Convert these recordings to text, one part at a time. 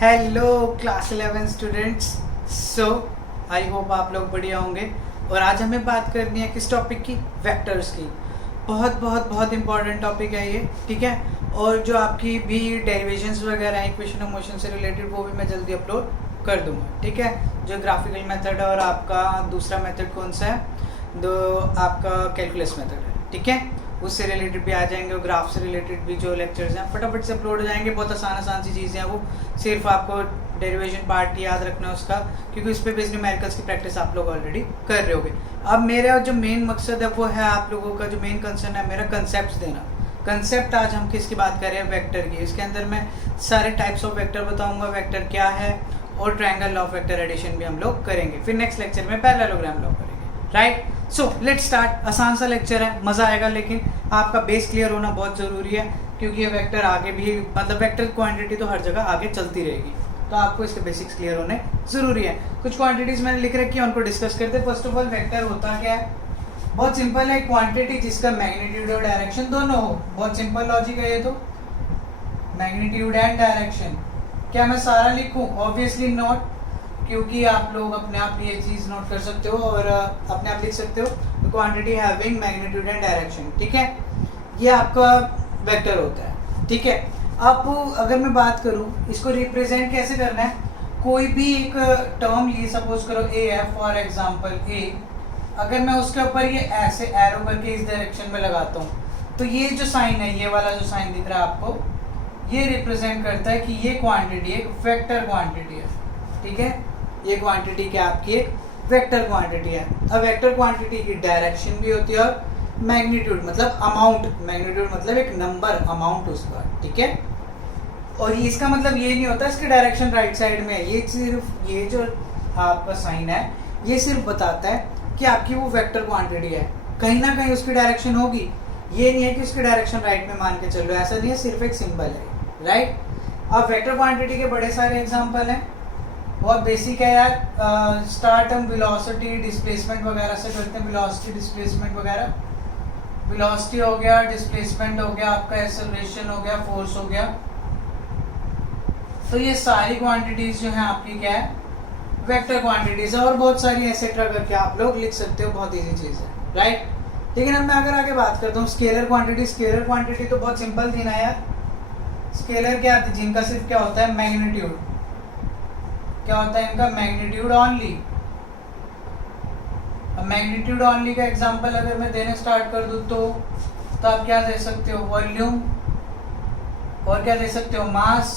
Hello class 11 students. So I hope आप लोग बढ़िया होंगे। और आज हमें बात करनी है किस टॉपिक की? वेक्टर्स की। बहुत बहुत बहुत इंपॉर्टेंट टॉपिक है ये, ठीक है। और जो आपकी भी डेरिवेशंस वगैरह हैं इक्वेशन ऑफ मोशन से रिलेटेड, वो भी मैं जल्दी अपलोड कर दूंगा, ठीक है। जो ग्राफिकल मेथड है और आपका दूसरा मेथड कौन सा है, जो आपका कैलकुलस मेथड है, ठीक है, उससे रिलेटेड भी आ जाएंगे। और ग्राफ से रिलेटेड भी जो लेक्चर्स हैं फटाफट से अपलोड हो जाएंगे। बहुत आसान सी चीज़ें हैं वो, सिर्फ आपको डेरिवेशन पार्ट याद रखना है उसका, क्योंकि उस पर बेस्ड न्यूमेरिकल्स की प्रैक्टिस आप लोग ऑलरेडी कर रहे होगे। अब मेरा जो मेन मकसद है वो है आप लोगों का जो मेन कंसर्न है मेरा कंसेप्ट देना। कंसेप्ट आज हम किसकी बात कर रहे हैं? वेक्टर की। इसके अंदर मैं सारे टाइप्स ऑफ वेक्टर बताऊंगा, वेक्टर क्या है, और triangle law of vector addition भी हम लोग करेंगे। फिर नेक्स्ट लेक्चर में पैरेललोग्राम लॉ करेंगे, राइट। So let's start. आसान सा लेक्चर है, मज़ा आएगा, लेकिन आपका बेस क्लियर होना बहुत ज़रूरी है, क्योंकि ये वेक्टर आगे भी, मतलब वेक्टर क्वांटिटी तो हर जगह आगे चलती रहेगी, तो आपको इसके बेसिक्स क्लियर होने ज़रूरी है। कुछ क्वांटिटीज़ मैंने लिख रखी है, उनको डिस्कस करते हैं। फर्स्ट ऑफ ऑल, वेक्टर होता क्या है? बहुत सिंपल है, क्वांटिटी जिसका मैग्नीट्यूड और डायरेक्शन दोनों हो। बहुत सिंपल लॉजिक है ये तो, मैग्नीट्यूड एंड डायरेक्शन। क्या मैं सारा लिखूं? ऑब्वियसली नॉट, क्योंकि आप लोग अपने आप ये चीज़ नोट कर सकते हो और अपने आप लिख सकते हो। Quantity having magnitude and direction, ठीक है, ये आपका वेक्टर होता है, ठीक है। अब अगर मैं बात करूं इसको रिप्रेजेंट कैसे करना है, कोई भी एक टर्म ये सपोज करो ए है, फॉर एग्जांपल ए, अगर मैं उसके ऊपर ये ऐसे एरो करके इस डायरेक्शन में लगाता हूँ, तो ये जो साइन है, ये वाला जो साइन दिख रहा है आपको, ये रिप्रेजेंट करता है कि ये क्वांटिटी एक वेक्टर क्वांटिटी है, ठीक है। ये क्वांटिटी क्या आपकी एक वेक्टर क्वांटिटी है। अब वेक्टर क्वांटिटी की डायरेक्शन भी होती है और मैग्नीट्यूड मतलब अमाउंट, मैग्नीट्यूड मतलब एक नंबर, अमाउंट उसका, ठीक है। और इसका मतलब ये नहीं होता इसकी डायरेक्शन राइट साइड में है, ये सिर्फ ये जो आपका साइन है ये सिर्फ बताता है कि आपकी वो वेक्टर क्वांटिटी है, कहीं ना कहीं उसकी डायरेक्शन होगी। ये नहीं है कि उसकी डायरेक्शन राइट में मान के चलो, ऐसा नहीं है, सिर्फ एक सिंबल है, राइट। अब वेक्टर क्वांटिटी के बड़े सारे एग्जांपल हैं, बहुत बेसिक है यार। स्टार्ट हम वेलोसिटी, डिस्प्लेसमेंट वगैरह से करते हैं। वेलोसिटी, डिस्प्लेसमेंट वगैरह, वेलोसिटी हो गया, डिस्प्लेसमेंट हो गया, आपका एक्सेलरेशन हो गया, फोर्स हो गया। तो ये सारी क्वांटिटीज जो हैं आपकी क्या है? वेक्टर क्वांटिटीज है। और बहुत सारी एक्सेट्रा करके आप लोग लिख सकते हो, बहुत ईजी चीज़ है, राइट। लेकिन अब मैं अगर आगे बात करता हूँ स्केलर क्वांटिटी, स्केलर क्वांटिटी तो बहुत सिंपल थी ना यार। स्केलर क्या थी? जिनका सिर्फ क्या होता है? मैग्नीट्यूड। क्या होता है इनका? Magnitude only. अब मैग्नीट्यूड ऑनली का एग्जांपल अगर मैं देने स्टार्ट कर दूं तो आप क्या दे सकते हो? वॉल्यूम, और क्या दे सकते हो? मास,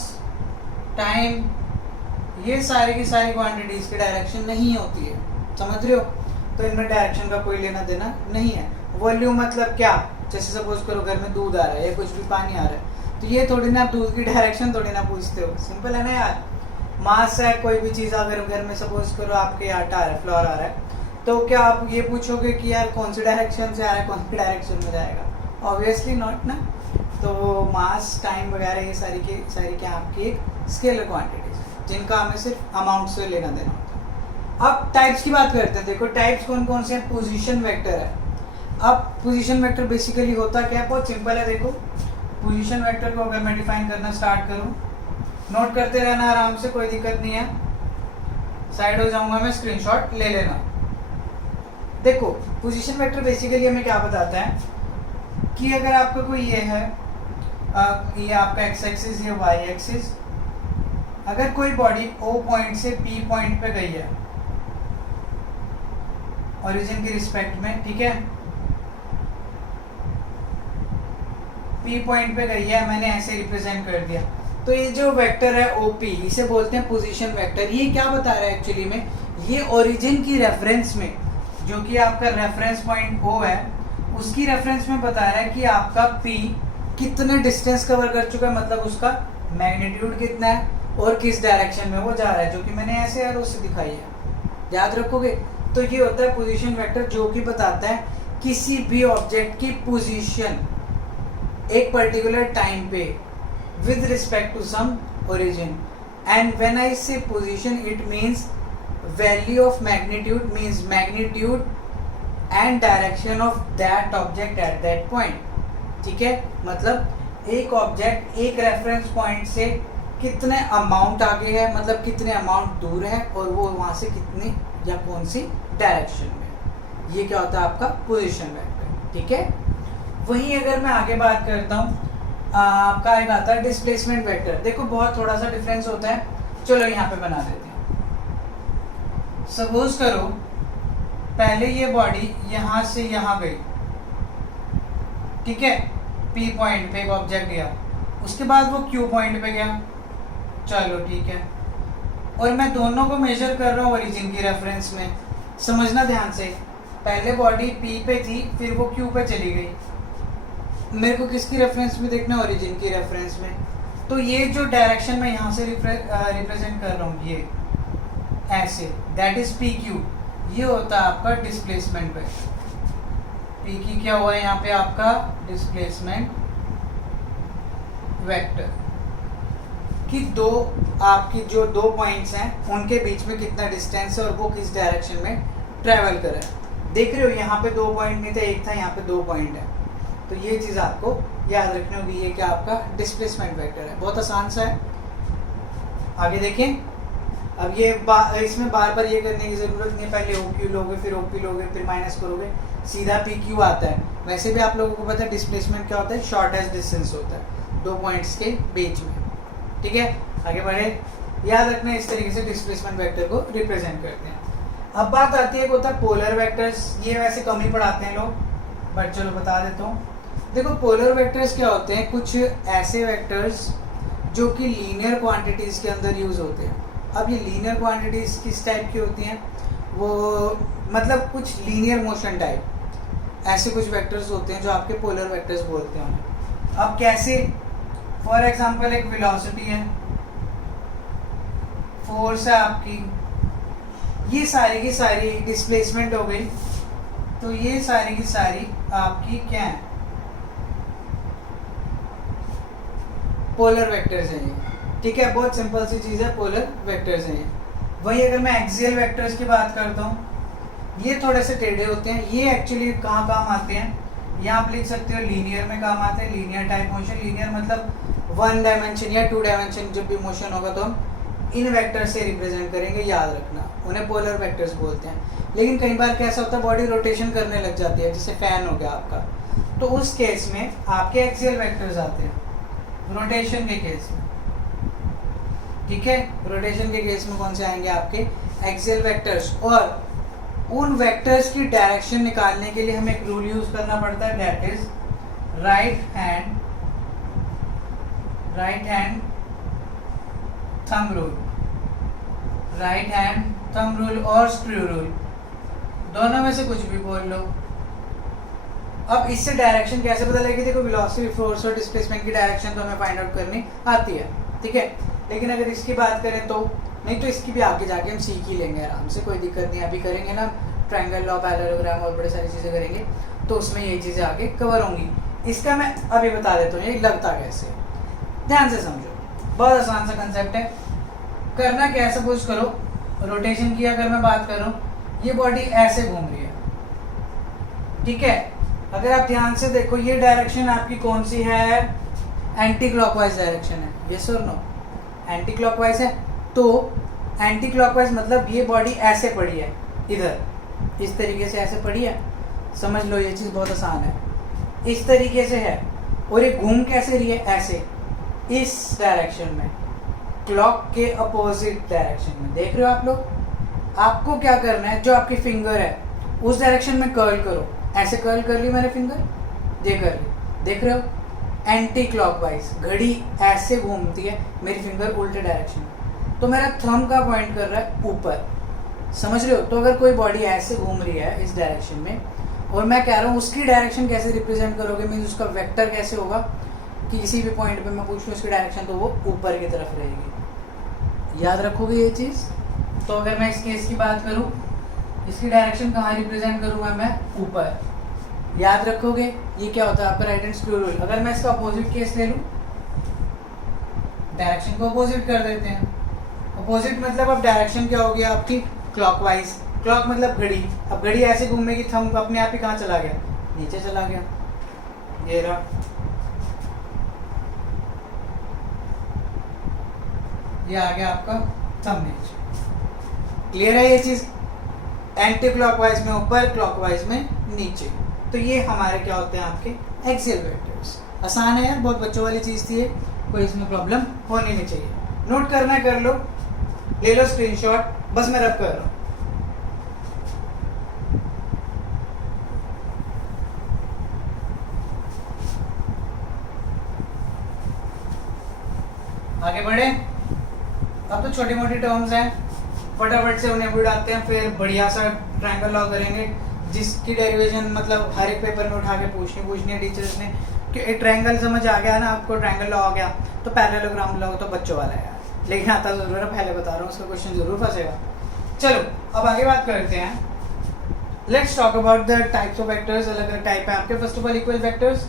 टाइम। ये सारी की सारी क्वांटिटीज की डायरेक्शन नहीं होती है, समझ रहे हो? तो इनमें डायरेक्शन का कोई लेना देना नहीं है। वॉल्यूम मतलब क्या? जैसे सपोज करो घर में दूध आ रहा है या कुछ भी पानी आ रहा है, तो ये थोड़ी ना आप दूध की डायरेक्शन थोड़ी ना पूछते हो, सिंपल है ना यार। मास है, कोई भी चीज़ अगर घर में सपोज करो आपके आटा आ रहा है, फ्लोर आ रहा है, तो क्या आप ये पूछोगे कि यार कौन सी डायरेक्शन से आ रहा है, कौन सी डायरेक्शन में जाएगा? ऑब्वियसली नॉट ना। तो मास, टाइम वगैरह ये सारी की सारी क्या आपकी एक स्केलर क्वांटिटीज, जिनका हमें सिर्फ अमाउंट से लेना देना होता है। अब टाइप्स की बात करते हैं। देखो टाइप्स कौन कौन से हैं? पोजीशन वेक्टर है। अब पोजीशन वेक्टर बेसिकली होता क्या है? बहुत सिंपल है। देखो पोजीशन वेक्टर को अगर मैं डिफाइन करना स्टार्ट करूँ, नोट करते रहना आराम से, कोई दिक्कत नहीं है। साइड हो जाऊंगा मैं, स्क्रीनशॉट ले लेना। देखो पोजीशन वेक्टर बेसिकली हमें क्या बताता है कि अगर आपका कोई ये है, ये आपका एक्स एक्सिस, ये वाई एक्सिस, अगर कोई बॉडी ओ पॉइंट से पी पॉइंट पे गई है ओरिजिन की रिस्पेक्ट में, ठीक है, पी पॉइंट पे गई है, मैंने ऐसे रिप्रेजेंट कर दिया, तो ये जो वेक्टर है ओपी, इसे बोलते हैं पोजीशन वेक्टर। ये क्या बता रहा है एक्चुअली में? ये ओरिजिन की रेफरेंस में, जो कि आपका रेफरेंस पॉइंट ओ है, उसकी रेफरेंस में बता रहा है कि आपका पी कितने डिस्टेंस कवर कर चुका है, मतलब उसका मैग्नीट्यूड कितना है और किस डायरेक्शन में वो जा रहा है, जो कि मैंने ऐसे एरो से दिखाई है, याद रखोगे। तो ये होता है पोजीशन वेक्टर, जो कि बताता है किसी भी ऑब्जेक्ट की पोजीशन एक पर्टिकुलर टाइम पे with respect to some origin. And when I say position, it means value of magnitude, means magnitude and direction of that object at that point, ठीक है। मतलब एक ऑब्जेक्ट एक रेफरेंस पॉइंट से कितने amount आगे है, मतलब कितने अमाउंट दूर है और वो वहाँ से कितनी या कौन सी डायरेक्शन में, ये क्या होता है आपका पोजीशन वेक्टर। ठीक है, वहीं अगर मैं आगे बात करता हूँ आपका एक आता है डिस्प्लेसमेंट वेक्टर। देखो बहुत थोड़ा सा डिफरेंस होता है, चलो यहाँ पे बना देते हैं। सपोज करो पहले ये बॉडी यहाँ से यहाँ गई, ठीक है, P पॉइंट पे एक ऑब्जेक्ट गया, उसके बाद वो Q पॉइंट पे गया, चलो ठीक है, और मैं दोनों को मेजर कर रहा हूँ ओरिजिन की रेफरेंस में। समझना ध्यान से, पहले बॉडी P पे थी, फिर वो Q पे चली गई, मेरे को किसकी रेफरेंस में देखना है, ओरिजिन की रेफरेंस में। तो ये जो डायरेक्शन मैं यहाँ से रिप्रेजेंट कर रहा हूँ, ये ऐसे, दैट इज PQ, ये होता है आपका डिस्प्लेसमेंट वेक्टर। P की क्या हुआ है यहाँ पे आपका डिस्प्लेसमेंट वेक्टर, कि दो आपकी जो दो पॉइंट्स हैं उनके बीच में कितना डिस्टेंस है और वो किस डायरेक्शन में ट्रेवल कर रहा है। देख रहे हो यहाँ पे 2 पॉइंट नहीं थे, एक था, यहाँ पे 2 पॉइंट है, तो ये चीज़ आपको याद रखनी होगी। ये क्या आपका डिस्प्लेसमेंट वेक्टर है, बहुत आसान सा है। आगे देखें, अब ये इसमें बार बार ये करने की ज़रूरत नहीं है, पहले OQ लोगे, फिर OP लोगे, फिर माइनस करोगे, सीधा PQ आता है। वैसे भी आप लोगों को पता है डिस्प्लेसमेंट क्या होता है, शॉर्टेस्ट डिस्टेंस होता है 2 पॉइंट्स के बीच में। ठीक है, आगे बढ़े, याद रखना इस तरीके से डिस्प्लेसमेंट वेक्टर को रिप्रेजेंट करते हैं। अब बात आती है, एक होता है पोलर वेक्टर्स, ये वैसे कम ही पढ़ाते हैं लोग, बट चलो बता देता हूँ। देखो पोलर वेक्टर्स क्या होते हैं, कुछ ऐसे वेक्टर्स जो कि लीनियर क्वांटिटीज़ के अंदर यूज़ होते हैं। अब ये लीनियर क्वांटिटीज़ किस टाइप की होती हैं, वो मतलब कुछ लीनियर मोशन टाइप ऐसे कुछ वेक्टर्स होते हैं जो आपके पोलर वेक्टर्स बोलते हैं। अब कैसे, फॉर एग्जांपल एक वेलोसिटी है, फोर्स है आपकी, ये सारी की सारी डिस्प्लेसमेंट हो गई, तो ये सारी की सारी आपकी क्या है, पोलर वेक्टर्स हैं ये। ठीक है, बहुत सिंपल सी चीज़ है, पोलर वेक्टर्स हैं ये। वही अगर मैं एक्सियल वेक्टर्स की बात करता हूँ, ये थोड़े से टेढ़े होते हैं, ये एक्चुअली कहाँ काम आते हैं, यहाँ आप लिख सकते हो लीनियर में काम आते हैं, लीनियर टाइप मोशन। लीनियर मतलब 1 डायमेंशन या 2 डायमेंशन जब भी मोशन होगा तो हम इन वेक्टर से रिप्रेजेंट करेंगे, याद रखना, उन्हें पोलर वेक्टर्स बोलते हैं। लेकिन कई बार कैसा होता है, बॉडी रोटेशन करने लग जाती है, जैसे फैन हो गया आपका, तो उस केस में आपके एक्सियल वेक्टर्स आते हैं रोटेशन के केस में। ठीक है, रोटेशन के केस में कौन से आएंगे, आपके एक्सियल वेक्टर्स। और उन वेक्टर्स की डायरेक्शन निकालने के लिए हमें एक रूल यूज करना पड़ता है, that is right hand thumb rule, right hand thumb rule और स्क्रू रूल, दोनों में से कुछ भी बोल लो। अब इससे डायरेक्शन कैसे पता लगेगी, देखो वेलोसिटी, फोर्स और डिस्प्लेसमेंट की डायरेक्शन तो हमें फाइंड आउट करनी आती है। ठीक है, लेकिन अगर इसकी बात करें तो नहीं, तो इसकी भी आगे जाके हम सीख ही लेंगे आराम से, कोई दिक्कत नहीं। अभी करेंगे ना ट्रायंगल लॉ, पैरेललोग्राम और बड़े सारी चीज़ें करेंगे, तो उसमें ये चीज़ें आगे कवर होंगी। इसका मैं अभी बता देता हूँ ये लगता कैसे, ध्यान से समझो, बहुत आसान सा कंसेप्ट है। करना क्या है, सपोज करो रोटेशन की अगर मैं बात करूँ, ये बॉडी ऐसे घूम रही है, ठीक है। अगर आप ध्यान से देखो, ये डायरेक्शन आपकी कौन सी है, एंटी क्लॉकवाइज डायरेक्शन है, यस और नो, एंटी क्लॉकवाइज है। तो एंटी क्लॉकवाइज मतलब ये बॉडी ऐसे पड़ी है, इधर इस तरीके से ऐसे पड़ी है, समझ लो ये चीज़ बहुत आसान है, इस तरीके से है। और ये घूम कैसे रही है, ऐसे, इस डायरेक्शन में, क्लॉक के अपोजिट डायरेक्शन में। देख रहे हो आप लोग, आपको क्या करना है, जो आपकी फिंगर है उस डायरेक्शन में कर्ल करो, ऐसे कर्ल कर ली मैंने फिंगर, ये कर ली, देख रहे हो, एंटी क्लॉकवाइज, घड़ी ऐसे घूमती है, मेरी फिंगर उल्टे डायरेक्शन में, तो मेरा थंब का पॉइंट कर रहा है ऊपर, समझ रहे हो। तो अगर कोई बॉडी ऐसे घूम रही है इस डायरेक्शन में, और मैं कह रहा हूँ उसकी डायरेक्शन कैसे रिप्रेजेंट करोगे, मीन्स उसका वेक्टर कैसे होगा, कि किसी भी पॉइंट पे मैं पूछ लूँ उसकी डायरेक्शन, तो वो ऊपर की तरफ रहेगी, याद रखोगे ये चीज़। तो अगर मैं इस केस की बात करूँ, इसकी डायरेक्शन कहाँ रिप्रेजेंट करूँगा मैं, ऊपर, याद रखोगे। ये क्या होता है आपका राइट हैंड स्क्रू रूल। अगर मैं इसका अपोजिट केस ले लूँ, डायरेक्शन को अपोजिट कर देते हैं। अपोजिट मतलब अब डायरेक्शन क्या होगी आपकी, क्लॉकवाइज। क्लॉक मतलब घड़ी, अब घड़ी ऐसे घूमेगी, थंब अपने आप ही कहाँ चला गया, नीचे चला गया, ये रहा। ये आ गया आपका थंबनेल। क्लियर है ये चीज? एंटी क्लॉकवाइज में ऊपर, क्लॉकवाइज में नीचे। तो ये हमारे क्या होते हैं आपके एक्सियल वेक्टर्स। आसान है यार, बहुत बच्चों वाली चीज थी ये, कोई इसमें प्रॉब्लम होनी नहीं चाहिए। नोट करना है कर लो, ले लो स्क्रीनशॉट, बस मैं रब कर रहा हूं। आगे बढ़े। अब तो छोटी मोटी टर्म्स हैं, फटाफट से उन्हें भी उड़ाते हैं, फिर बढ़िया सा ट्रायंगल लॉ करेंगे जिसकी डेरिवेशन मतलब हर एक पेपर में उठा के पूछनी है टीचर्स ने कि एक ट्रायंगल समझ आ गया ना आपको, ट्रायंगल लॉ आ गया तो पैरेललोग्राम लॉ तो बच्चों वाला है यार, लेकिन आता जरूर है, पहले बता रहा हूँ, उसका क्वेश्चन जरूर फंसेगा। चलो अब आगे बात करते हैं। Let's talk about the types of vectors. अलग अलग टाइप है आपके। First of all equal vectors,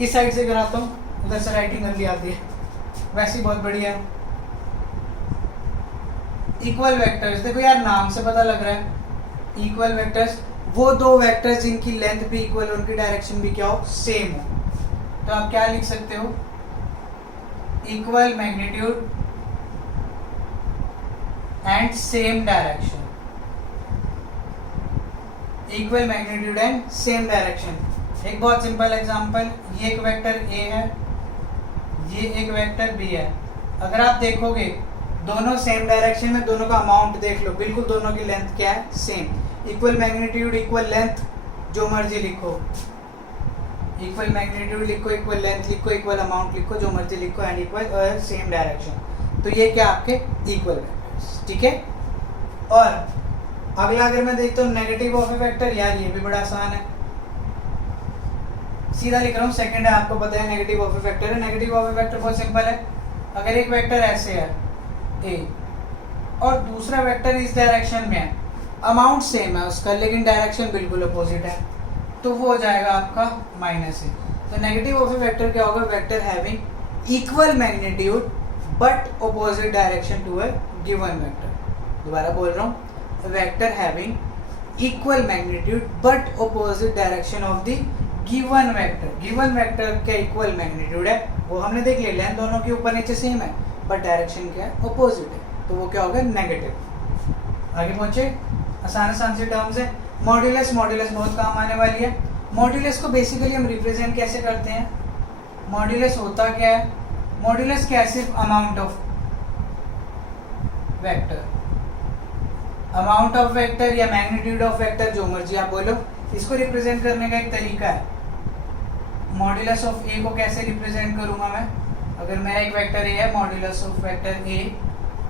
इस साइड से कराता हूँ, उधर से राइटिंग गंदी आती है, वैसे ही बहुत बढ़िया। इक्वल वेक्टर्स, देखो यार नाम से पता लग रहा है, इक्वल वेक्टर्स वो दो वेक्टर्स जिनकी लेंथ भी इक्वल, उनकी डायरेक्शन भी क्या हो, सेम हो। तो आप क्या लिख सकते हो, equal magnitude and same direction. Equal magnitude and same direction. एक बहुत सिंपल एग्जांपल, ये एक वेक्टर ए है, ये एक वेक्टर बी है। अगर आप देखोगे दोनों सेम डायरेक्शन में, दोनों का अमाउंट देख लो, बिल्कुल दोनों की लेंथ क्या है, same. Equal magnitude, equal length, जो मर्जी लिखो, इक्वल मैग्नीट्यूड लिखो, इक्वल लेंथ लिखो, इक्वल अमाउंट लिखो, जो मर्जी लिखो, एंड इक्वल सेम डायरेक्शन। तो ये क्या आपके इक्वल वेक्टर्स, ठीक है। और अगला अगर मैं देखता हूँ नेगेटिव ऑफ ए वेक्टर, यार ये भी बड़ा आसान है, सीधा लिख रहा हूँ, सेकंड है, आपको पता है नेगेटिव ऑफ ए वेक्टर है। नेगेटिव ऑफ ए वेक्टर बहुत सिंपल है, अगर एक वेक्टर ऐसे है ए और दूसरा वेक्टर इस डायरेक्शन में है, अमाउंट सेम है उसका लेकिन डायरेक्शन बिल्कुल अपोजिट है, तो वो हो जाएगा आपका माइनस ए। तो नेगेटिव ऑफ ए वेक्टर क्या होगा, vector having equal magnitude but opposite direction to a given vector. दोबारा बोल रहा हूँ, vector having equal magnitude but opposite direction of the given vector. Given vector का इक्वल मैग्नीट्यूड है, वो हमने देख लिया, लेंथ दोनों के ऊपर नीचे सेम है बट डायरेक्शन क्या है, अपोजिट है, तो वो क्या होगा, नेगेटिव। आगे पहुंचे, आसान से टर्म्स है। मॉड्यूलस, मॉड्यूलस बहुत काम आने वाली है। मॉड्यूलस को बेसिकली हम रिप्रेजेंट कैसे करते हैं, मॉड्यूलस होता क्या है, मॉड्यूलस क्या है, सिर्फ amount of vector, amount of vector या मैग्नीट्यूड ऑफ वेक्टर, जो मर्जी आप बोलो, इसको रिप्रेजेंट करने का एक तरीका है। मॉड्यूलस ऑफ ए को कैसे रिप्रेजेंट करूंगा मैं, अगर मेरा एक वेक्टर ए है, मॉड्यूलस ऑफ वेक्टर ए,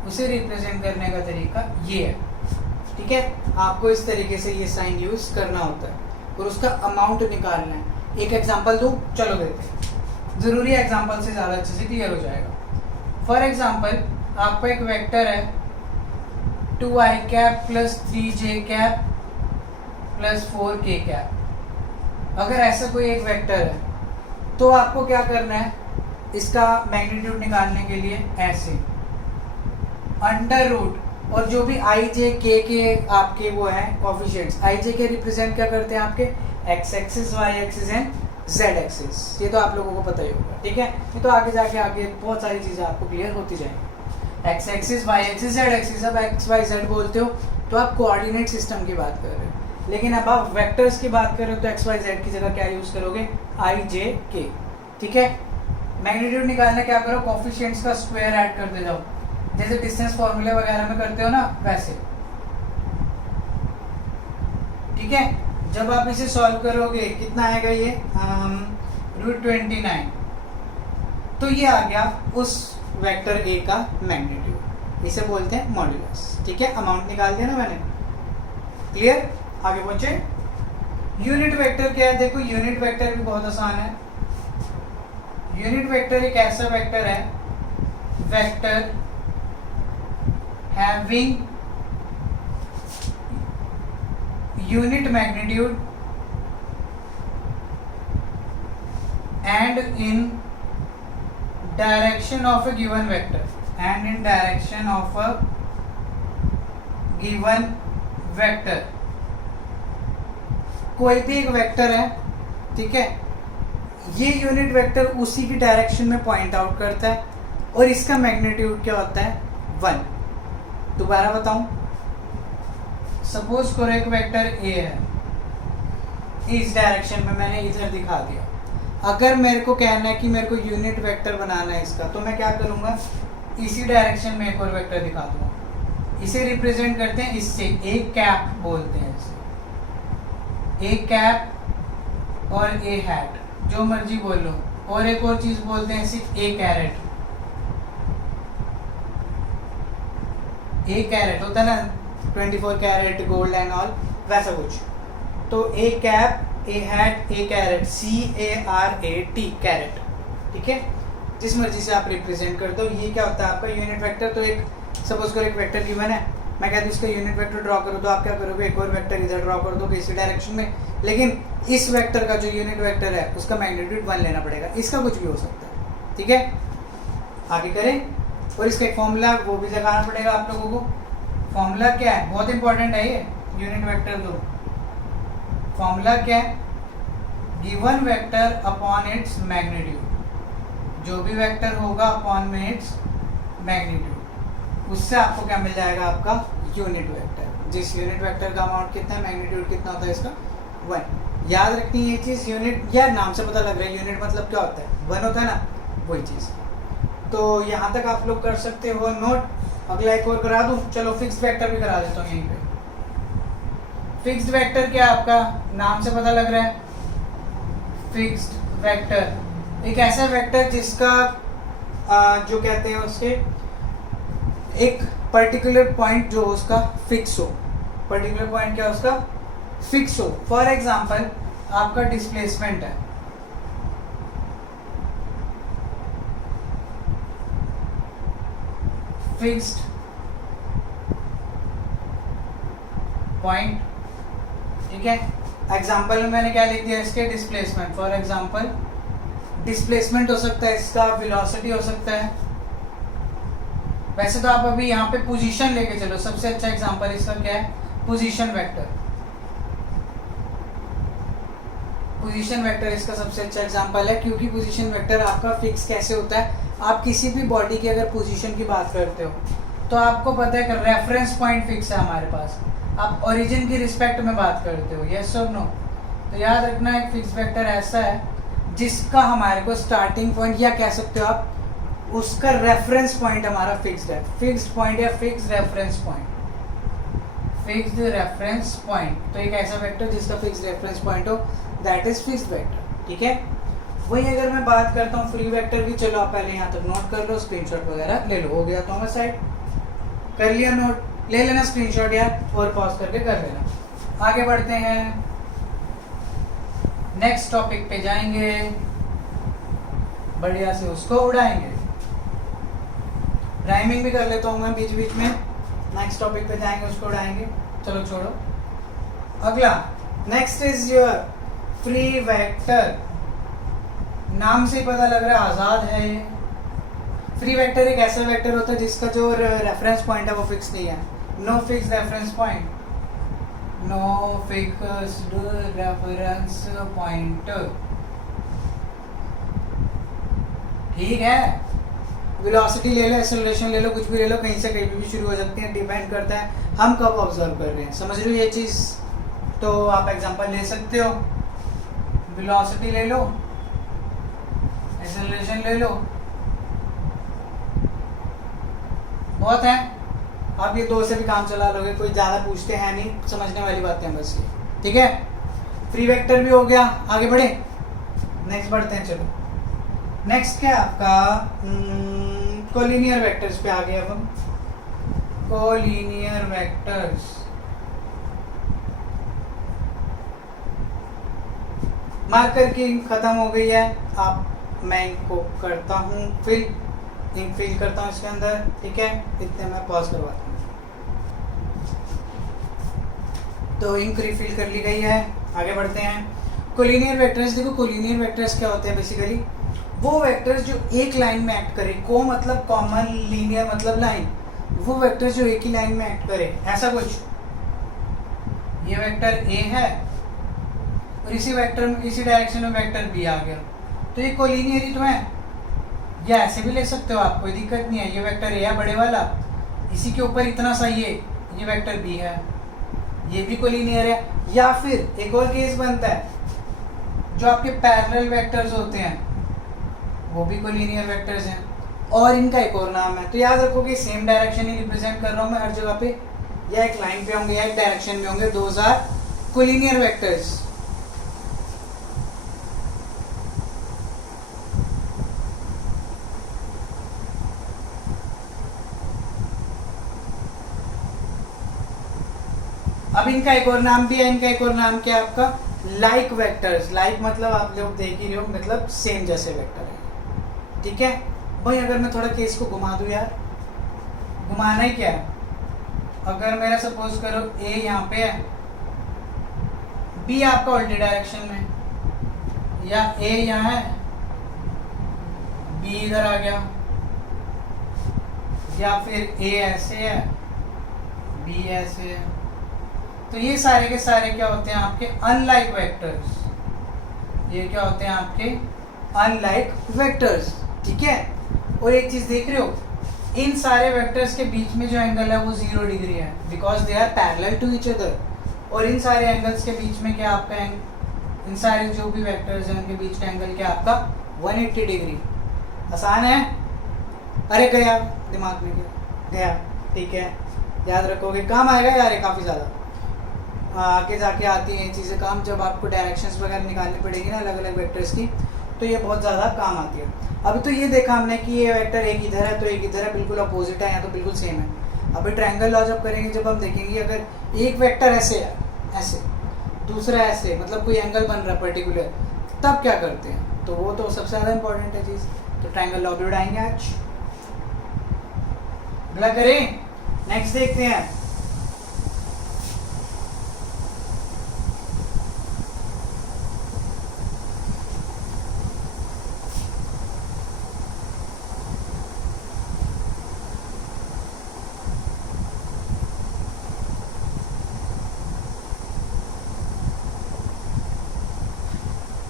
उसे रिप्रेजेंट करने का तरीका ये है, ठीक है। आपको इस तरीके से ये साइन यूज करना होता है और उसका अमाउंट निकालना है। एक एग्जांपल दूं, चलो देखते हैं, जरूरी है एग्जांपल से ज़्यादा अच्छे से क्लियर हो जाएगा। फॉर एग्जांपल आपका एक वेक्टर है 2i cap plus 3j cap plus 4k cap. अगर ऐसा कोई एक वेक्टर है तो आपको क्या करना है, इसका मैग्नीट्यूड निकालने के लिए ऐसे अंडर रूट, और जो भी i j k के आपके वो हैं कोफिशिएंट्स, i j के रिप्रेजेंट क्या करते हैं आपके x axis, y axis and z axis. ये तो आप लोगों को पता ही होगा, ठीक है। ये तो आगे जाके आगे बहुत सारी चीज़ें आपको क्लियर होती जाएंगी। x axis, y axis, z axis. अब x y z बोलते हो तो आप कोऑर्डिनेट सिस्टम की बात कर रहे हो, लेकिन अब आप वेक्टर्स की बात कर रहे हो तो x y z की जगह क्या यूज़ करोगे, i j k, ठीक है। मैग्नीट्यूड निकालना क्या करो, कोफिशिएंट्स का स्क्वायर ऐड कर दे जाओ, जैसे डिस्टेंस फॉर्मूले वगैरह में करते हो ना, वैसे, ठीक है। जब आप इसे सॉल्व करोगे कितना आएगा ये, √29, तो ये आ गया उस वेक्टर ए का मैग्नीट्यूड, इसे बोलते हैं मॉड्यूलस, ठीक है। अमाउंट निकाल दिया ना मैंने, क्लियर। आगे पहुंचे, यूनिट वेक्टर क्या है, देखो यूनिट वेक्टर भी बहुत आसान है। यूनिट वेक्टर एक ऐसा वेक्टर है, vector having unit magnitude and in direction of a given vector, and in direction of a given vector। कोई भी एक वेक्टर है, ठीक है, ये यूनिट वेक्टर उसी की डायरेक्शन में पॉइंट आउट करता है, और इसका मैग्नीट्यूड क्या होता है 1। दोबारा बताऊं, सपोज करो एक वेक्टर ए है, इस डायरेक्शन में मैंने इधर दिखा दिया। अगर मेरे को कहना है कि मेरे को यूनिट वेक्टर बनाना है इसका, तो मैं क्या करूंगा, इसी डायरेक्शन में एक और वेक्टर दिखा दूंगा। इसे रिप्रेजेंट करते हैं इससे, ए कैप बोलते हैं इसे, ए कैप और ए हैट, जो मर्जी बोल लो। और एक और चीज बोलते हैं इसे ए कैरेट। ए कैरेट होता है ना 24 कैरेट गोल्ड एंड ऑल, वैसा कुछ। तो A cap, A hat, A carat, CARAT carat, ठीक है। जिस मर्जी से आप रिप्रेजेंट करते हो। ये क्या होता है आपका यूनिट वेक्टर। तो एक सपोज करो एक वेक्टर गिवन है, मैं कहती हूँ इसका यूनिट वेक्टर ड्रॉ करो, तो आप क्या करोगे, एक और वेक्टर इधर ड्रॉ कर दो इसी डायरेक्शन में। लेकिन इस वेक्टर का जो यूनिट वेक्टर है उसका मैग्नीट्यूड 1 लेना पड़ेगा। इसका कुछ भी हो सकता है, ठीक है। आगे करें, और इसका एक फॉर्मूला वो भी लगाना पड़ेगा आप लोगों को। फॉर्मूला क्या है, बहुत इंपॉर्टेंट है ये यूनिट वेक्टर। दो फॉर्मूला क्या है, given vector upon its magnitude. जो भी वेक्टर होगा अपॉन में इट्स मैग्नीट्यूड, उससे आपको क्या मिल जाएगा, आपका यूनिट वेक्टर। जिस यूनिट वेक्टर का अमाउंट कितना है, मैग्नीट्यूड कितना होता है इसका 1। याद रखनी है ये चीज़। यूनिट यार नाम से पता लग रहा है, यूनिट मतलब क्या होता है, 1 होता है ना, वही चीज़। तो यहाँ तक आप लोग कर सकते हो नोट। अगला एक और करा दूँ, चलो फिक्स्ड वेक्टर भी करा देता हूँ यहीं पे। फिक्स्ड वेक्टर क्या आपका नाम से पता लग रहा है, फिक्स्ड वेक्टर एक ऐसा वेक्टर जिसका जो कहते हैं उसके एक पर्टिकुलर पॉइंट जो उसका फिक्स हो। पर्टिकुलर पॉइंट क्या उसका फिक्स हो। फॉर एग्जांपल आपका डिस्प्लेसमेंट है, फिक्स्ड पॉइंट, ठीक है। एग्जांपल में मैंने क्या लिख दिया इसके, डिस्प्लेसमेंट। फॉर एग्जांपल डिस्प्लेसमेंट हो सकता है इसका, वेलोसिटी हो सकता है। वैसे तो आप अभी यहाँ पे पोजीशन लेके चलो, सबसे अच्छा एग्जांपल इसका क्या है, पोजीशन वेक्टर। पोजीशन वेक्टर इसका सबसे अच्छा एग्जांपल है, क्योंकि पोजीशन वेक्टर आपका फिक्स कैसे होता है। आप किसी भी बॉडी की अगर पोजीशन की बात करते हो तो आपको पता है कि रेफरेंस पॉइंट फिक्स है हमारे पास। आप ओरिजिन की रिस्पेक्ट में बात करते हो, यस और नो। तो याद रखना एक फिक्स वेक्टर ऐसा है जिसका हमारे को स्टार्टिंग पॉइंट, या कह सकते हो आप उसका रेफरेंस पॉइंट हमारा फिक्स्ड है। फिक्स्ड पॉइंट या fixed reference point, fixed reference point. तो एक ऐसा वेक्टर जिसका फिक्स्ड रेफरेंस पॉइंट हो, दैट इज फिक्स्ड वेक्टर, ठीक है। वही अगर मैं बात करता हूँ फ्री वेक्टर की, चलो आप पहले यहाँ तक नोट कर लो, स्क्रीनशॉट वगैरह ले लो। हो गया तो हमें साइड कर लिया नोट, ले लेना स्क्रीनशॉट यार, और पॉज करके कर लेना। आगे बढ़ते हैं, नेक्स्ट टॉपिक पे जाएंगे, बढ़िया से उसको उड़ाएंगे। राइमिंग भी कर लेता हूँ मैं बीच बीच में। नेक्स्ट टॉपिक पे जाएंगे, उसको उड़ाएंगे। चलो छोड़ो, अगला next is your free vector. नाम से ही पता लग रहा है आजाद है ये। फ्री वेक्टर एक ऐसा वेक्टर होता है जिसका जो रेफरेंस पॉइंट है वो फिक्स नहीं है। No fix reference point, no fixed reference point, ठीक है। वेलोसिटी ले लो, एक्सेलरेशन ले लो, कुछ भी ले लो, कहीं से कहीं भी शुरू हो सकती है। डिपेंड करता है हम कब ऑब्जर्व कर रहे हैं। समझ रहे हो ये चीज़। तो आप एग्जांपल ले सकते हो, वेलोसिटी ले लो, एक्सेलरेशन ले लो, बहुत है। आप ये दो से भी काम चला लोगे, कोई ज़्यादा पूछते हैं नहीं, समझने वाली बातें हैं बस ये, ठीक है। फ्री वेक्टर भी हो गया। आगे बढ़े, नेक्स्ट बढ़ते हैं। चलो नेक्स्ट क्या आपका कोलिनियर वेक्टर्स पे आ गए अब हम। कोलिनियर वेक्टर्स, मार्कर की खत्म हो गई है। आप मैं इनको करता हूँ फिल, इंक फिल करता हूँ इसके अंदर, ठीक है। इतने मैं पॉज करवाता हूँ। तो इंक रिफिल कर ली गई है। आगे बढ़ते हैं। कोलिनियर वेक्टर्स, देखो कोलिनियर वेक्टर्स क्या होते हैं बेसिकली, वो वेक्टर्स जो एक लाइन में एक्ट करे। को मतलब कॉमन, लीनियर मतलब लाइन, वो वेक्टर्स जो एक ही लाइन में एक्ट करे, ऐसा कुछ। ये वेक्टर ए है और इसी वेक्टर में, इसी डायरेक्शन में वेक्टर बी आ गया, तो ये कोलिनियर ही तो है। या ऐसे भी ले सकते हो आप, कोई दिक्कत नहीं है। ये वेक्टर ए है बड़े वाला, इसी के ऊपर इतना सा ये वेक्टर बी है, ये भी कोलिनियर है। या फिर एक और केस बनता है, जो आपके पैरेलल वेक्टर्स होते हैं वो भी कोलिनियर वेक्टर्स हैं, और इनका एक और नाम है। तो याद रखो कि सेम डायरेक्शन ही रिप्रेजेंट कर रहा हूँ मैं हर जगह पे, या एक लाइन पे होंगे या एक डायरेक्शन में होंगे, दोज आर कोलिनियर वेक्टर्स। अब इनका एक और नाम भी है, इनका एक और नाम क्या है आपका, लाइक वेक्टर्स। लाइक मतलब आप लोग देख ही रहे हो, मतलब सेम जैसे वेक्टर है, ठीक है भाई। अगर मैं थोड़ा केस को घुमा दूं यार, घुमाना ही क्या है, अगर मेरा सपोज करो ए यहाँ पे है, बी आपका उल्टी डायरेक्शन में, या ए यहाँ है, बी इधर आ गया, या फिर ए ऐसे है, बी ऐसे है, तो ये सारे के सारे क्या होते हैं आपके अनलाइक वेक्टर्स। ये क्या होते हैं आपके अनलाइक वेक्टर्स, ठीक है। और एक चीज देख रहे हो, इन सारे वेक्टर्स के बीच में जो एंगल है वो 0 डिग्री है, because they are parallel to each other. और इन सारे एंगल्स के बीच में क्या आपका इन सारे जो भी वेक्टर्स हैं उनके बीच का एंगल क्या आपका 180 डिग्री। आसान है, अरे गया दिमाग में गया, ठीक है, याद रखोगे, काम आएगा यार ये काफ़ी ज़्यादा। आगे जाके आती हैं चीज़ें काम, जब आपको डायरेक्शंस वगैरह निकालनी पड़ेगी ना अलग अलग वेक्टर्स की, तो ये बहुत ज़्यादा काम आती है। अभी तो ये देखा हमने कि ये वेक्टर एक इधर है तो एक इधर है, बिल्कुल अपोजिट है या तो बिल्कुल सेम है। अभी ट्रायंगल लॉ जब करेंगे, जब हम देखेंगे अगर एक वेक्टर ऐसे है, ऐसे, दूसरा ऐसे, मतलब कोई एंगल बन रहा है पर्टिकुलर, तब क्या करते हैं, तो वो तो सबसे ज़्यादा इंपॉर्टेंट है चीज़। तो ट्रायंगल लॉ भी उड़ाएंगे आज, अगला करें, नेक्स्ट देखते हैं।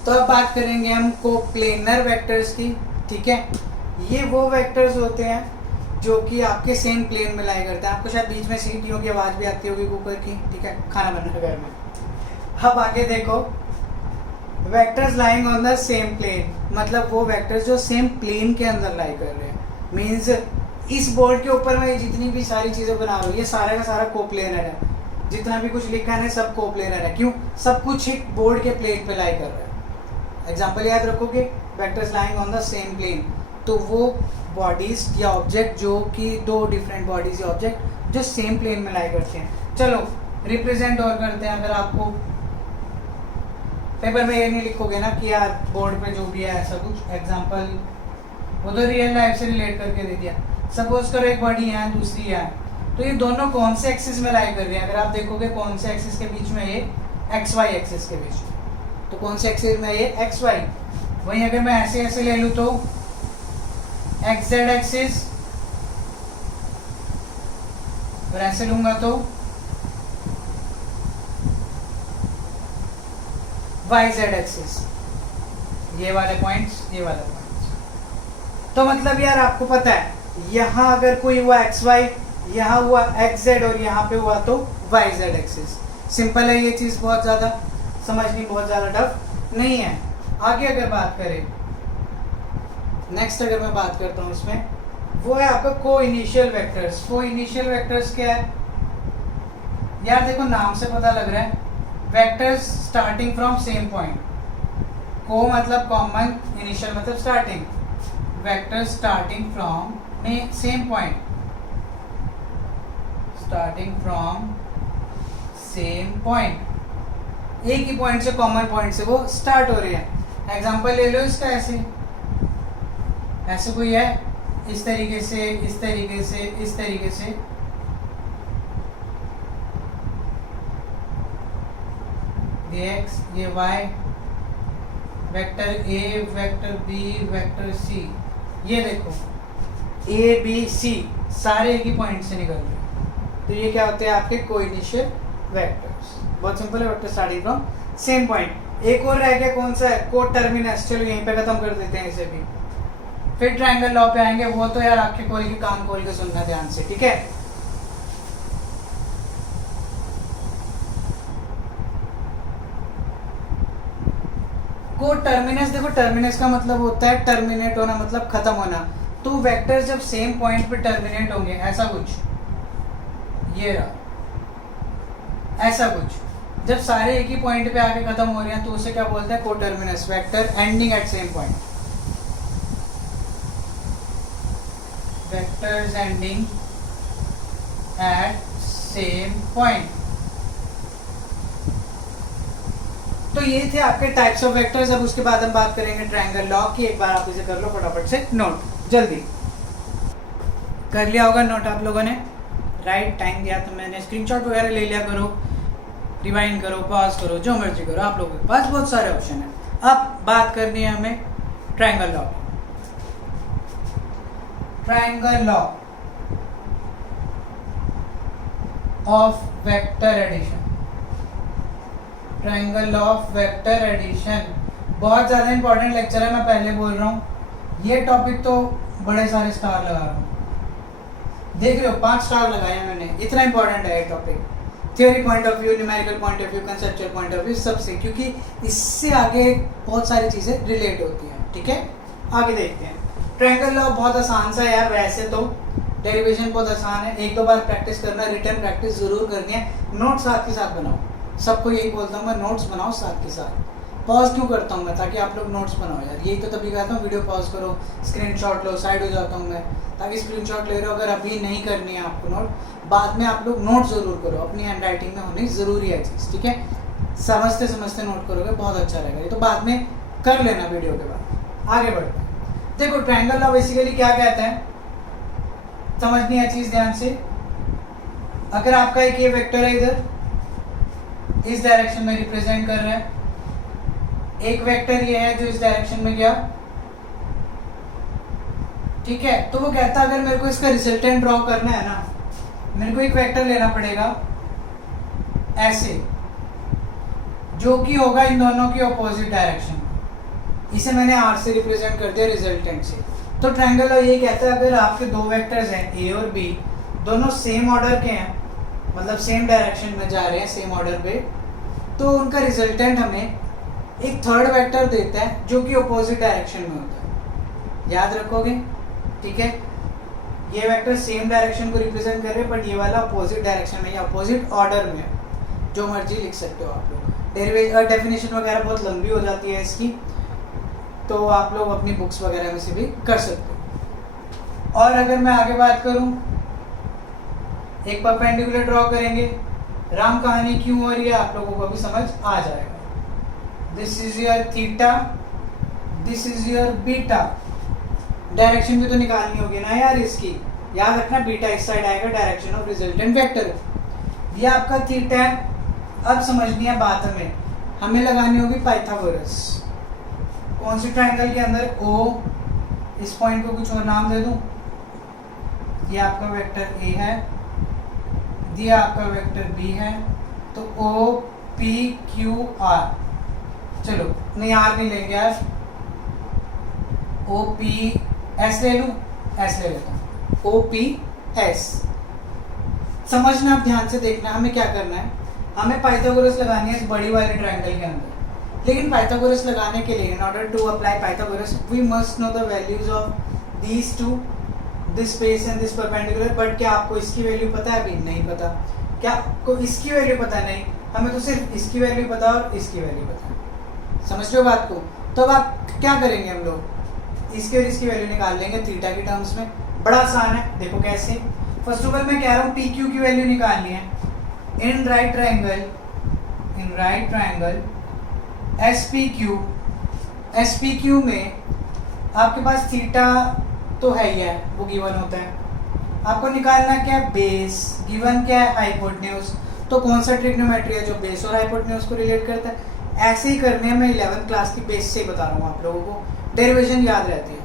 तो अब बात करेंगे हम कोप्लेनर वेक्टर्स की, ठीक है। ये वो वेक्टर्स होते हैं जो कि आपके सेम प्लेन में लाई करते हैं। आपको शायद बीच में सीटियों की आवाज़ भी आती होगी कुकर की, ठीक है, खाना बना घर में। अब आगे देखो, vectors lying on the same plane, मतलब वो वेक्टर्स जो सेम प्लेन के अंदर लाई कर रहे हैं। मीन्स इस बोर्ड के ऊपर मैं जितनी भी सारी चीज़ें बना रहा हूँ, ये सारा का सारा कोप्लेनर है। जितना भी कुछ लिखा है सब कोप्लेनर है। क्यों? सब कुछ एक बोर्ड के प्लेन पे लाई कर रहा है। एग्जाम्पल याद रखोगे, vectors lying on the same plane, तो वो बॉडीज या ऑब्जेक्ट जो कि दो डिफरेंट बॉडीज या ऑब्जेक्ट जो सेम प्लेन में लाई करते हैं। चलो रिप्रेजेंट और करते हैं। अगर आपको पेपर में ये नहीं लिखोगे ना कि यार बोर्ड पे जो भी है ऐसा कुछ, एग्जाम्पल वो तो रियल लाइफ से रिलेट करके दे दिया। सपोज करो एक बॉडी है दूसरी है, तो ये दोनों कौन से एक्सिस में लाई कर रही है? अगर आप देखोगे कौन से एक्सिस के बीच में, ये एक्स वाई एक्सिस के बीच में, तो कौन से एक्सिस में ये एक्स वाई। वहीं अगर मैं ऐसे ऐसे ले लूं तो एक्स जेड एक्सिस, और ऐसे लूंगा तो वाई जेड एक्सिस। ये वाले पॉइंट्स, ये वाले पॉइंट्स। तो मतलब यार आपको पता है, यहाँ अगर कोई हुआ एक्स वाई, यहाँ हुआ एक्स जेड, और यहाँ पे हुआ तो वाई जेड एक्सिस। सिंपल है ये चीज़, बहुत ज़्यादा समझनी बहुत ज़्यादा टफ नहीं है। आगे अगर बात करें, नेक्स्ट अगर मैं बात करता हूँ इसमें, वो है आपका को इनिशियल वेक्टर्स। को इनिशियल वेक्टर्स क्या है यार? देखो नाम से पता लग रहा है, vectors starting from same point. को मतलब कॉमन, इनिशियल मतलब starting. Vectors starting from same point, starting from same point, एक ही पॉइंट से, कॉमन पॉइंट से वो स्टार्ट हो रहे हैं। एग्जांपल ले लो इसका, ऐसे कोई है, इस तरीके से, इस तरीके से, इस तरीके से, ये x, ये y, vector a, vector b, vector c। ये देखो a b c सारे एक ही पॉइंट से निकल रहे हैं, तो ये क्या होते हैं आपके कोइनिशियल वेक्टर्स। बहुत सिंपल है, vector starting from same point. एक और रह गया, कौन सा है? को टर्मिनस। चलो यहीं पे खत्म कर देते हैं इसे भी। फिर ट्रायंगल लॉ पे आएंगे। वो तो यार आंखें खोल के कान खोल के सुनना ध्यान से, ठीक है। को टर्मिनस, देखो टर्मिनस का मतलब होता है टर्मिनेट होना, मतलब खत्म होना। तो वेक्टर जब सेम पॉइंट पे टर्मिनेट होंगे, ऐसा कुछ, ये रहा ऐसा कुछ, जब सारे एक ही पॉइंट पे आके खत्म हो रहे हैं तो उसे क्या बोलते हैं, को terminus vector ending eight same point, vectors ending eight same point. तो ये थे आपके टाइप्स ऑफ वेक्टर्स। अब उसके बाद हम बात करेंगे ट्रायंगल लॉ की। एक बार आप इसे कर लो फटाफट से नोट, जल्दी कर लिया होगा नोट आप लोगों ने, राइट। टाइम दिया तो मैंने, स्क्रीनशॉट वगैरह ले लिया करो, रिवाइंड करो, पॉज करो, जो मर्जी करो, आप लोगों के पास बहुत सारे ऑप्शन है। अब बात करनी है हमें triangle law. Triangle law of vector addition, triangle law of vector addition बहुत ज़्यादा इंपॉर्टेंट लेक्चर है, मैं पहले बोल रहा हूँ। ये टॉपिक तो बड़े सारे स्टार लगा रहा हूँ, देख रहे हो 5 स्टार लगाए हैं मैंने, इतना इंपॉर्टेंट है ये topic. Theory point of view, numerical point of view, conceptual point of view, सबसे, क्योंकि इससे आगे बहुत सारी चीज़ें रिलेट होती हैं, ठीक है। आगे देखते हैं। ट्रायंगल लॉ बहुत आसान सा है यार, वैसे तो डेरिवेशन बहुत आसान है, 1-2 बार प्रैक्टिस करना, रिटर्न प्रैक्टिस जरूर करनी है, नोट साथ के साथ बनाओ। सबको यही बोलता हूँ मैं, नोट्स बनाओ साथ के साथ। पॉज क्यों करता हूँ मैं, ताकि आप लोग नोट्स बनाओ यार, यही तो तभी कहता हूँ वीडियो पॉज करो, स्क्रीनशॉट लो, साइड हो जाता हूँ मैं, ताकि स्क्रीनशॉट ले रहे हो, अगर अभी नहीं करनी है आपको नोट, बाद में आप लोग नोट जरूर करो, अपनी हैंड राइटिंग में होनी जरूरी है चीज़, ठीक है। समझते समझते नोट करोगे बहुत अच्छा रहेगा, ये तो बाद में कर लेना वीडियो के बाद। आगे बढ़ते हैं। देखो ट्रायंगल लॉ बेसिकली क्या कहता है, समझनी है चीज़ ध्यान से। अगर आपका एक ये वेक्टर है इधर इस डायरेक्शन में रिप्रेजेंट कर रहा है, एक वेक्टर ये है जो इस डायरेक्शन में गया, ठीक है। तो वो कहता है अगर मेरे को इसका रिजल्टेंट ड्रॉ करना है ना, मेरे को एक वेक्टर लेना पड़ेगा ऐसे, जो कि होगा इन दोनों की ऑपोजिट डायरेक्शन में। इसे मैंने आर से रिप्रेजेंट कर दिया रिजल्टेंट से। तो ट्रायंगल लॉ ये कहता है अगर आपके दो वेक्टर्स हैं ए और बी, दोनों सेम ऑर्डर के हैं, मतलब सेम डायरेक्शन में जा रहे हैं सेम ऑर्डर पे, तो उनका रिजल्टेंट हमें एक थर्ड वेक्टर देता है जो कि अपोजिट डायरेक्शन में होता है। याद रखोगे, ठीक है। ये वेक्टर सेम डायरेक्शन को रिप्रेजेंट कर रहे हैं, बट ये वाला अपोजिट डायरेक्शन में या अपोजिट ऑर्डर में, जो मर्जी लिख सकते हो आप लोग। डेफिनेशन वगैरह बहुत लंबी हो जाती है इसकी, तो आप लोग अपनी बुक्स वगैरह में से भी कर सकते हो। और अगर मैं आगे बात करूं, एक परपेंडिकुलर ड्रॉ करेंगे, राम कहानी क्यों हो रही है आप लोगों को भी समझ आ जाएगा। This is your theta, this is your beta, direction भी तो निकालनी होगी ना यार इसकी, याद रखना बीटा इस साइड आएगा, डायरेक्शन ऑफ रिजल्टेंट वेक्टर। ये आपका थीटा है। अब समझनी है बात हमें लगानी होगी पाइथागोरस। कौन सी ट्रायंगल के अंदर, ओ, इस पॉइंट को कुछ और नाम दे दूं, ये आपका वेक्टर ए है, ये आपका वेक्टर बी है, तो ओ पी क्यू आर, चलो नहीं आर नहीं लेंगे यार, ओ पी एस ले लूं, एस ले लेता हूं, ओ पी एस। समझना, आप ध्यान से देखना, हमें क्या करना है, हमें पाइथागोरस लगानी है इस बड़ी वाली ट्रायंगल के अंदर। लेकिन पाइथागोरस लगाने के लिए, in order to apply Pythagoras, we must know the values of these two, this space and this perpendicular. But क्या आपको इसकी वैल्यू पता है? अभी नहीं पता। क्या आपको इसकी वैल्यू पता? नहीं, हमें तो सिर्फ इसकी वैल्यू पता और इसकी वैल्यू पता है। समझ रहे हो बात को? तो अब आप क्या करेंगे, हम लोग इसकी और इसकी वैल्यू निकाल लेंगे थीटा की टर्म्स में। बड़ा आसान है, देखो कैसे। फर्स्ट ऑफ ऑल मैं कह रहा हूँ पी क्यू की वैल्यू निकालनी है। In right triangle S P Q में आपके पास थीटा तो है ही है, वो गिवन होता है। आपको निकालना क्या है? बेस। गिवन क्या है? हाइपोटेन्यूज। तो कौन सा ट्रिग्नोमेट्री है जो बेस और हाइपोटेन्यूज को रिलेट करता है? ऐसे ही करने हैं, मैं 11th क्लास की बेस से ही बता रहा हूँ आप लोगों को। डेरिवेशन याद रहती है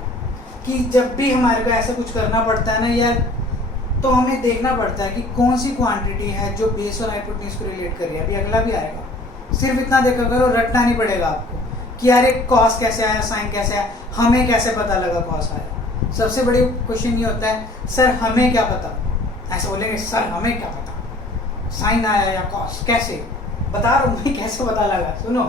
कि जब भी हमारे को ऐसा कुछ करना पड़ता है ना यार, तो हमें देखना पड़ता है कि कौन सी क्वांटिटी है जो बेस और हाइपोटेन्यूज को रिलेट कर रही है। अभी अगला भी आएगा, सिर्फ इतना देखा करो, रटना नहीं पड़ेगा आपको कि यार एक कॉस कैसे आया, साइन कैसे आया, हमें कैसे पता लगा कॉस आया। सबसे बड़ी क्वेश्चन ये होता है सर हमें क्या पता, ऐसे बोलेंगे सर हमें क्या पता साइन आया या कॉस, कैसे बता रहा हूँ मैं, कैसे पता लगा। सुनो,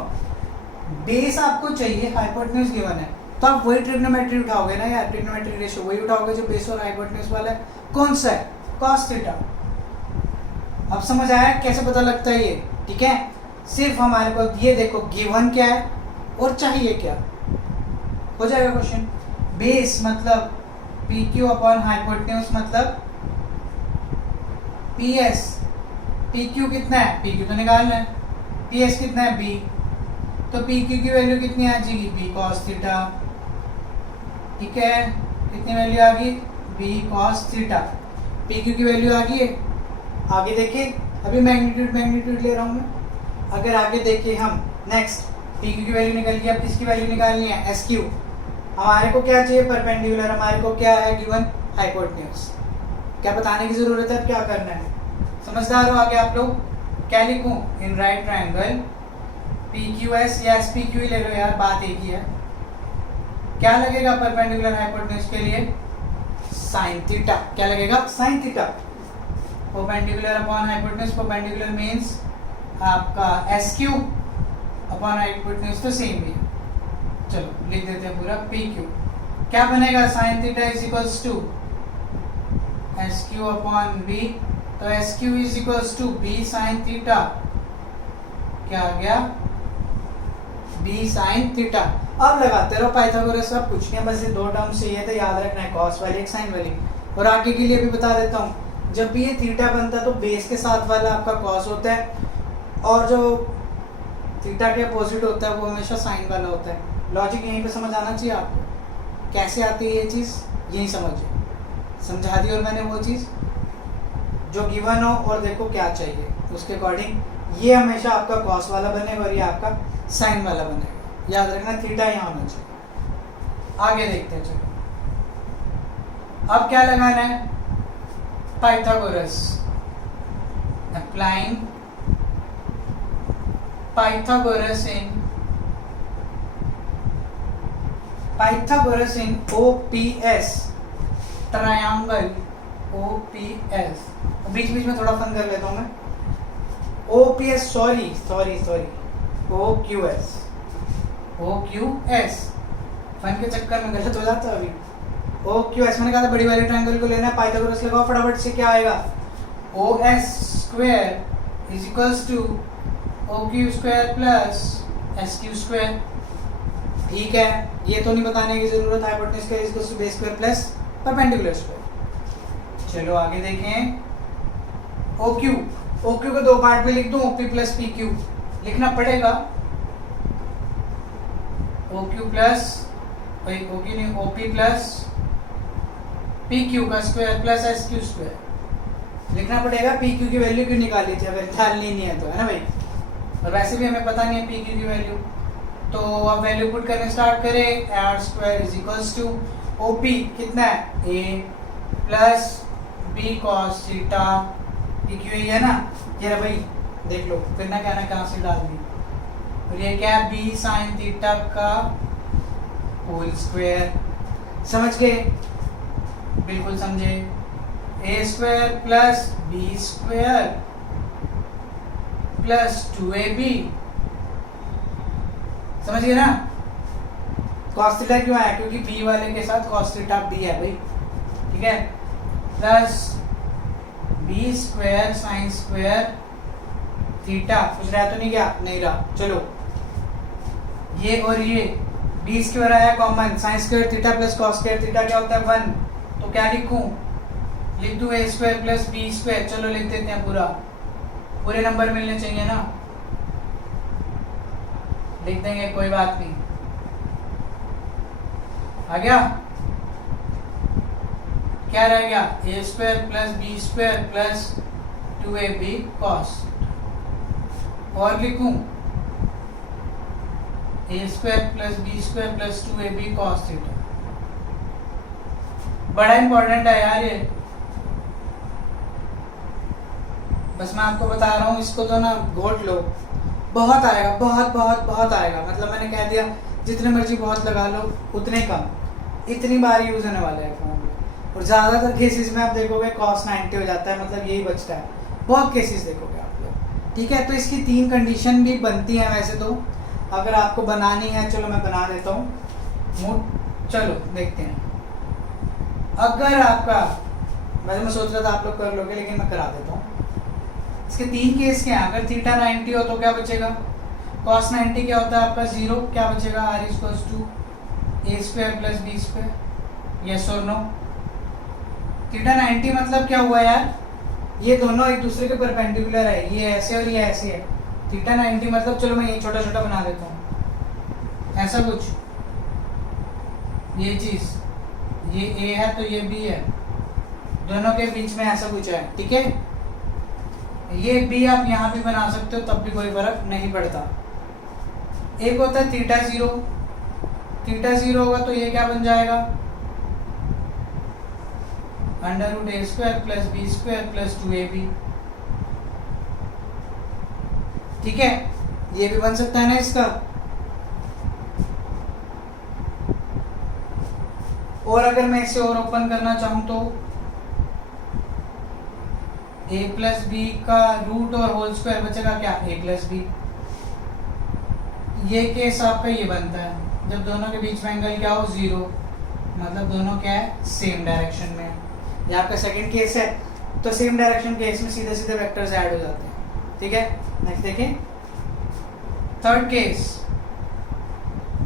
बेस आपको चाहिए, हाइपोटेन्यूज गिवन है तो आप वही ट्रिग्नोमेट्री उठाओगे ना यार, ट्रिग्नोमेट्रिक रेशियो वही उठाओगे जो बेस और हाइपोटेन्यूज वाला है। कौन सा है? Cos theta. अब समझ आया कैसे पता लगता है ये, ठीक है। सिर्फ हमारे को ये देखो गिवन क्या है और चाहिए क्या, हो जाएगा क्वेश्चन। बेस मतलब पी क्यू अपॉन हाइपोटेन्यूज मतलब पी एस। पी क्यू कितना है? पी क्यू तो निकालना है। पी एस कितना है? बी। तो पी क्यू की वैल्यू कितनी आ जाएगी? बी कॉस थीटा, ठीक है। कितनी वैल्यू आ गई? B cos theta. P Q की वैल्यू आ गई है। आगे देखिए, अभी मैग्नीट्यूड ले रहा हूँ मैं। अगर आगे देखिए हम नेक्स्ट, पी क्यू की वैल्यू निकल गई, अब किसकी वैल्यू निकालनी है? S Q. हमारे को क्या चाहिए? परपेंडिकुलर। हमारे को क्या है गिवन? हाइपोटेन्यूज। क्या बताने की जरूरत है? अब क्या करना है, समझदार हो आगे आप लोग। क्या लिखूं? In right triangle P Q S, या एस पी क्यू ही ले लो यार, बात एक ही है। क्या लगेगा परपेंडिकुलर हाइपोटेन्यूज के लिए? Sign theta. क्या लगेगा? Sine theta. Perpendicular upon hypotenuse, perpendicular means आपका एस क्यू अपॉन हाइपोटेन्यूज तो सेम ही है। चलो लिख देते हैं पूरा पी क्यू। क्या बनेगा? Sine theta is equals to S Q upon B. तो S Q is equals to B sine theta. क्या आ गया? B sine theta. अब लगाते रहो पाइथागोरस का, कुछ नहीं, बस ये दो टर्म चाहिए थे, याद रखना है, कॉस वाली एक साइन वाली। और आगे के लिए भी बता देता हूँ, जब भी ये थीटा बनता है तो बेस के साथ वाला आपका कॉस होता है, और जो थीटा के अपोजिट होता है वो हमेशा साइन वाला होता है। लॉजिक यहीं पे समझ आना चाहिए आपको। कैसे आती है ये चीज़, यही समझिए। समझा दी और मैंने वो चीज़ जो गिवन हो, और देखो क्या चाहिए उसके अकॉर्डिंग ये हमेशा आपका कॉस वाला बनेगा और ये आपका साइन वाला बनेगा। याद रखना थीटा यहाँ होना चाहिए। आगे देखते हैं, चलो अब क्या लगाना है? पाइथागोरस। अप्लाइंग पाइथागोरस इन OPS ट्रायंगल OPS। बीच बीच में थोड़ा फन कर लेता हूं मैं। OPS सॉरी OQS फन के चक्कर में गलत हो जाता है अभी। OQS मैंने कहा था बड़ी वाली ट्रायंगल को लेना है, पाइथागोरस लगाओ फटाफट से। क्या आएगा? OS square is equals to OQ square plus SQ square. ठीक है, ये तो नहीं बताने की जरूरत। Hypotenuse square is equals to base square plus perpendicular square. चलो आगे देखें। OQ को दो पार्ट में लिख दूं, OP प्लस PQ लिखना पड़ेगा। OQ plus OP plus PQ का स्क्वायर प्लस SQ स्क्वायर लिखना पड़ेगा। PQ की वैल्यू क्यों निकाली थी अगर ख्याल नहीं है तो, है ना भाई। और वैसे भी हमें पता नहीं है PQ की वैल्यू, तो अब वैल्यू पुट करने स्टार्ट करें। R square is equals to OP कितना है? A plus B cos theta. PQ ही है ना, ये रहा भाई, देख लो, फिर ना कहना कहाँ से डाल दी। और ये क्या है? B साइन थीटा का होल स्क्वायर। समझ गए? बिल्कुल समझे। A square plus B square plus 2AB। समझ गए ना? कॉस थीटा क्यों आया? क्योंकि B वाले के साथ कॉस थीटा B है भाई, ठीक है। Plus B square sine square theta. कुछ रहा तो नहीं क्या? नहीं रहा। चलो ये और ये B स्क्वायर आया common, sine square theta plus cos square theta क्या होता है? 1। तो क्या लिखूं? लिख दूं A square plus B square. चलो लिख देते हैं पूरा, पूरे नंबर मिलने चाहिए ना, लिख देंगे, कोई बात नहीं। आ गया? क्या रह गया? A square plus B square plus 2AB cos. और लिखूं A square plus B square plus 2AB cos theta. बड़ा इंपॉर्टेंट है यार ये, बस मैं आपको बता रहा हूँ, इसको तो ना घोट लो, बहुत आएगा, बहुत बहुत बहुत आएगा। मतलब मैंने कह दिया जितने मर्जी बहुत लगा लो उतने कम। इतनी बार यूज होने वाला है फॉर्मूला। और ज़्यादातर केसेस में आप देखोगे cos 90 हो जाता है, मतलब यही बचता है, बहुत केसेस देखोगे आप लोग। ठीक है, तो इसकी 3 कंडीशन भी बनती हैं वैसे तो, अगर आपको बनानी है चलो मैं बना देता हूँ। चलो देखते हैं। अगर आपका, वैसे मैं सोच रहा था आप लोग कर लोगे लेकिन मैं करा देता हूँ। इसके 3 केस क्या है, अगर थीटा 90 हो तो क्या बचेगा, cos 90 क्या होता है आपका 0, क्या बचेगा r equals to a square plus b square, yes और नो। थीटा 90 मतलब क्या हुआ यार, ये दोनों एक दूसरे के परपेंडिकुलर है, ये ऐसे और ये ऐसे है। थीटा 90 मतलब, चलो मैं ये छोटा छोटा बना देता हूँ, ऐसा कुछ, ये चीज, ये a है तो ये b है, दोनों के बीच में ऐसा कुछ है। ठीक है, ये b आप यहाँ भी बना सकते हो, तब भी कोई फर्क नहीं पड़ता। एक होता है थीटा 0, थीटा 0 होगा तो ये क्या बन जाएगा, under root a square plus b square plus 2ab। ठीक है, ये भी बन सकता है ना इसका। और अगर मैं इसे और ओपन करना चाहूं तो a प्लस बी का रूट और होल स्क्वायर बचेगा क्या, a प्लस बी। ये केस आपका ये बनता है जब दोनों के बीच में एंगल क्या हो 0, मतलब दोनों क्या है सेम डायरेक्शन में। ये आपका सेकंड केस है, तो सेम डायरेक्शन केस में सीधे सीधे वेक्टर्स ऐड हो जाते हैं। ठीक है, नेक्स्ट देखें थर्ड केस।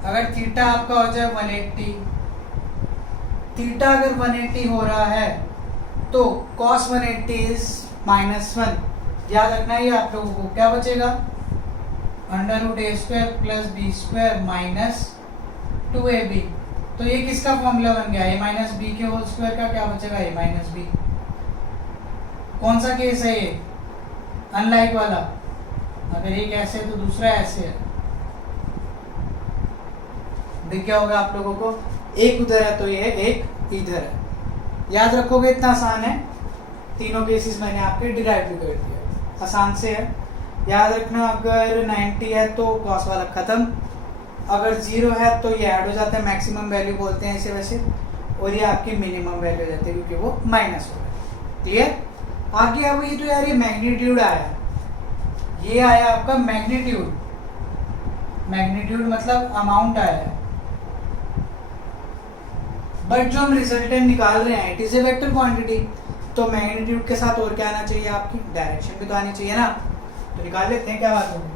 अगर थीटा आपका हो जाए 180, थीटा अगर 180 हो रहा है तो cos 180 इज -1। याद रखना है ये आप लोगों को, क्या बचेगा, under root a square plus b square minus 2ab। तो ये किसका फॉर्मूला बन गया, a माइनस बी के होल स्क्वायर का क्या बचेगा, a माइनस बी। कौन सा केस है ये, अनलाइक वाला। अगर एक ऐसे है तो दूसरा ऐसे है, दिख गया होगा आप लोगों को, एक उधर है तो ये है, एक इधर है। याद रखोगे, इतना आसान है, तीनों केसेस मैंने आपके डिराइव भी कर दिया, आसान से है। याद रखना, अगर 90 है तो cos वाला खत्म, अगर 0 है तो ये ऐड हो जाता है, मैक्सिमम वैल्यू बोलते हैं इसे वैसे, और ये आपकी मिनिमम वैल्यू रहती है क्योंकि वो माइनस हो रहा है। क्लियर, आगे अब ये तो यार ये मैग्नीट्यूड आया, ये आया आपका मैग्नीट्यूड, मैग्नीट्यूड मतलब अमाउंट आया है। बट जो हम रिजल्टेंट निकाल रहे हैं it is a vector quantity, तो मैग्नीट्यूड के साथ और क्या आना चाहिए, आपकी डायरेक्शन भी तो आनी चाहिए ना। तो निकाल लेते हैं, क्या बात होगी,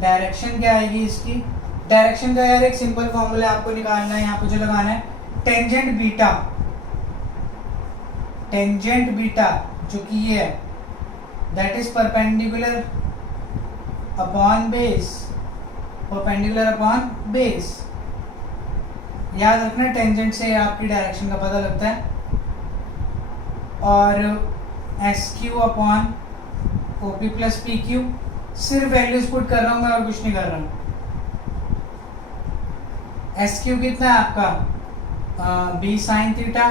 डायरेक्शन क्या आएगी इसकी। डायरेक्शन का यार एक सिंपल फॉर्मूला आपको निकालना है, यहाँ पे जो लगाना है टेंजेंट बीटा, टेंजेंट बीटा जो कि ये है, that is perpendicular upon base, perpendicular upon base. याद रखना, टेंजेंट से आपकी डायरेक्शन का पता लगता है। और S Q upon O P plus P Q, सिर्फ वैल्यूज पुट कर रहा हूं मैं और कुछ नहीं कर रहा हूं। एस क्यू कितना है आपका, बी साइन थीटा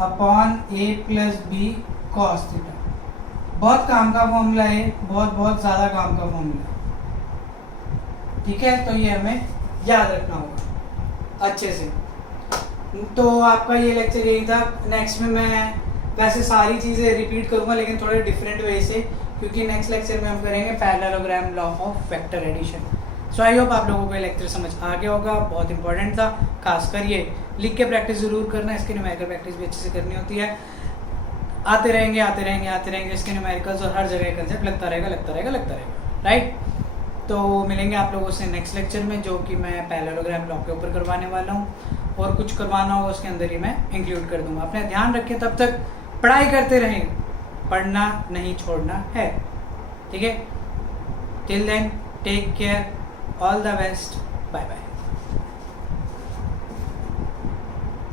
अपॉन ए प्लस बी कॉस थीटा। बहुत काम का फॉर्मूला है, बहुत बहुत ज़्यादा काम का फॉर्मूला। ठीक है, तो ये हमें याद रखना होगा अच्छे से। तो आपका ये लेक्चर यही था। नेक्स्ट में मैं वैसे सारी चीज़ें रिपीट करूँगा लेकिन थोड़े डिफरेंट वे से, क्योंकि नेक्स्ट लेक्चर में हम करेंगे parallelogram law of vector addition. So I hope आप लोगों को ये लेक्चर समझ आ गया होगा, बहुत इंपॉर्टेंट था। खासकर ये लिख के प्रैक्टिस ज़रूर करना, इसकी न्यूमेरिकल प्रैक्टिस भी अच्छे से करनी होती है। आते रहेंगे इसके न्यूमेरिकल्स और हर जगह कंसेप्ट लगता रहेगा, राइट। तो मिलेंगे आप लोगों से नेक्स्ट लेक्चर में, जो कि मैं पैरेललोग्राम लॉ के ऊपर करवाने वाला हूँ, और कुछ करवाना होगा उसके अंदर ही मैं इंक्लूड कर दूंगा। अपने ध्यान रखें, तब तक पढ़ाई करते रहें, पढ़ना नहीं छोड़ना है। ठीक है, till then take care, all the best, bye bye.